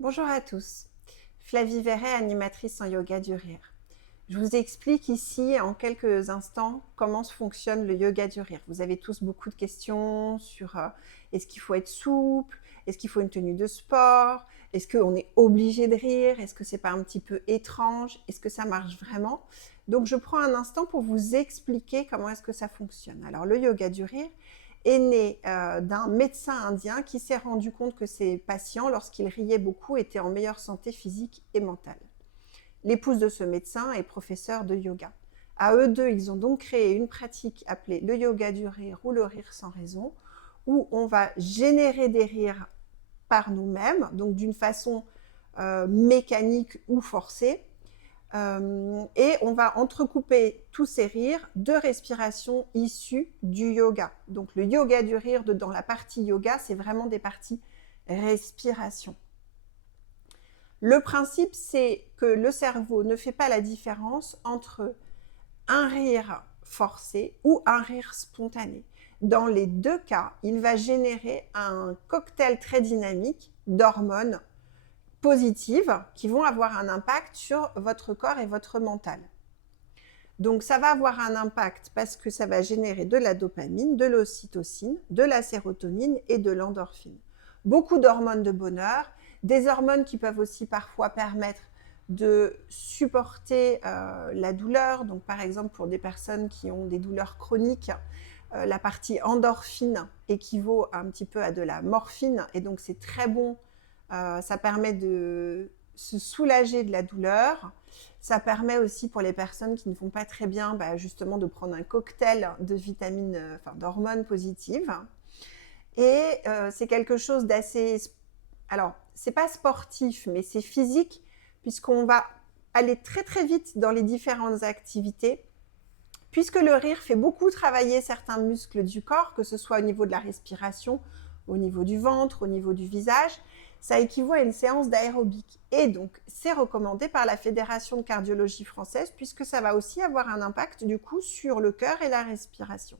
Bonjour à tous, Flavie Verret, animatrice en yoga du rire. Je vous explique ici en quelques instants comment fonctionne le yoga du rire. Vous avez tous beaucoup de questions sur est-ce qu'il faut être souple, est-ce qu'il faut une tenue de sport, est-ce qu'on est obligé de rire, est-ce que c'est pas un petit peu étrange, est-ce que ça marche vraiment? Donc je prends un instant pour vous expliquer comment est-ce que ça fonctionne. Alors le yoga du rire est né d'un médecin indien qui s'est rendu compte que ses patients, lorsqu'ils riaient beaucoup, étaient en meilleure santé physique et mentale. L'épouse de ce médecin est professeure de yoga. À eux deux, ils ont donc créé une pratique appelée le yoga du rire ou le rire sans raison, où on va générer des rires par nous-mêmes, donc d'une façon mécanique ou forcée, et on va entrecouper tous ces rires de respirations issues du yoga. Donc le yoga du rire, dans la partie yoga, c'est vraiment des parties respiration. Le principe, c'est que le cerveau ne fait pas la différence entre un rire forcé ou un rire spontané. Dans les deux cas, il va générer un cocktail très dynamique d'hormones positives qui vont avoir un impact sur votre corps et votre mental. Donc ça va avoir un impact parce que ça va générer de la dopamine, de l'ocytocine, de la sérotonine et de l'endorphine. Beaucoup d'hormones de bonheur, des hormones qui peuvent aussi parfois permettre de supporter la douleur. Donc par exemple pour des personnes qui ont des douleurs chroniques, la partie endorphine équivaut un petit peu à de la morphine et donc c'est très bon. Ça permet de se soulager de la douleur. Ça permet aussi pour les personnes qui ne vont pas très bien, justement, de prendre un cocktail de vitamines, d'hormones positives. Et c'est quelque chose d'assez... Alors, c'est pas sportif, mais c'est physique, puisqu'on va aller très très vite dans les différentes activités, puisque le rire fait beaucoup travailler certains muscles du corps, que ce soit au niveau de la respiration, au niveau du ventre, au niveau du visage. Ça équivaut à une séance d'aérobic. Et donc, c'est recommandé par la Fédération de cardiologie française, puisque ça va aussi avoir un impact, du coup, sur le cœur et la respiration.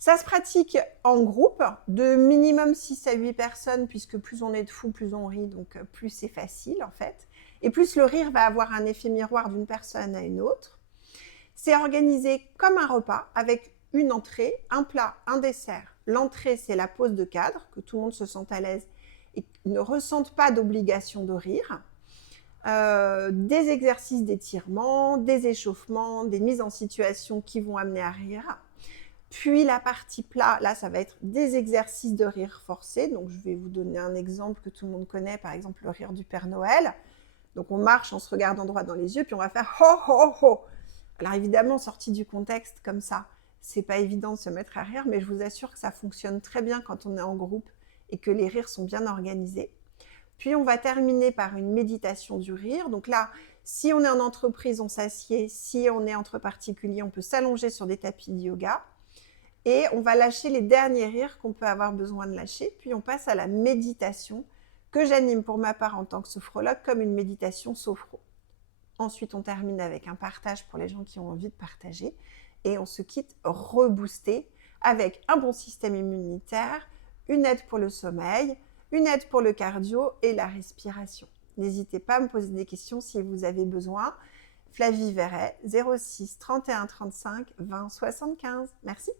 Ça se pratique en groupe, de minimum 6 à 8 personnes, puisque plus on est de fous, plus on rit, donc plus c'est facile, en fait. Et plus le rire va avoir un effet miroir d'une personne à une autre. C'est organisé comme un repas, avec une entrée, un plat, un dessert. L'entrée, c'est la pose de cadre, que tout le monde se sente à l'aise et ne ressente pas d'obligation de rire. Des exercices d'étirement, des échauffements, des mises en situation qui vont amener à rire. Puis la partie plat, là, ça va être des exercices de rire forcé. Donc, je vais vous donner un exemple que tout le monde connaît, par exemple le rire du Père Noël. Donc, on marche en se regardant droit dans les yeux, puis on va faire ho ho ho. Alors évidemment, sorti du contexte comme ça, c'est pas évident de se mettre à rire, mais je vous assure que ça fonctionne très bien quand on est en groupe et que les rires sont bien organisés. Puis on va terminer par une méditation du rire. Donc là, si on est en entreprise, on s'assied. Si on est entre particuliers, on peut s'allonger sur des tapis de yoga. Et on va lâcher les derniers rires qu'on peut avoir besoin de lâcher. Puis on passe à la méditation que j'anime pour ma part en tant que sophrologue comme une méditation sophro. Ensuite, on termine avec un partage pour les gens qui ont envie de partager. Et on se quitte reboosté avec un bon système immunitaire, une aide pour le sommeil, une aide pour le cardio et la respiration. N'hésitez pas à me poser des questions si vous avez besoin. Flavie Verret, 06 31 35 20 75. Merci.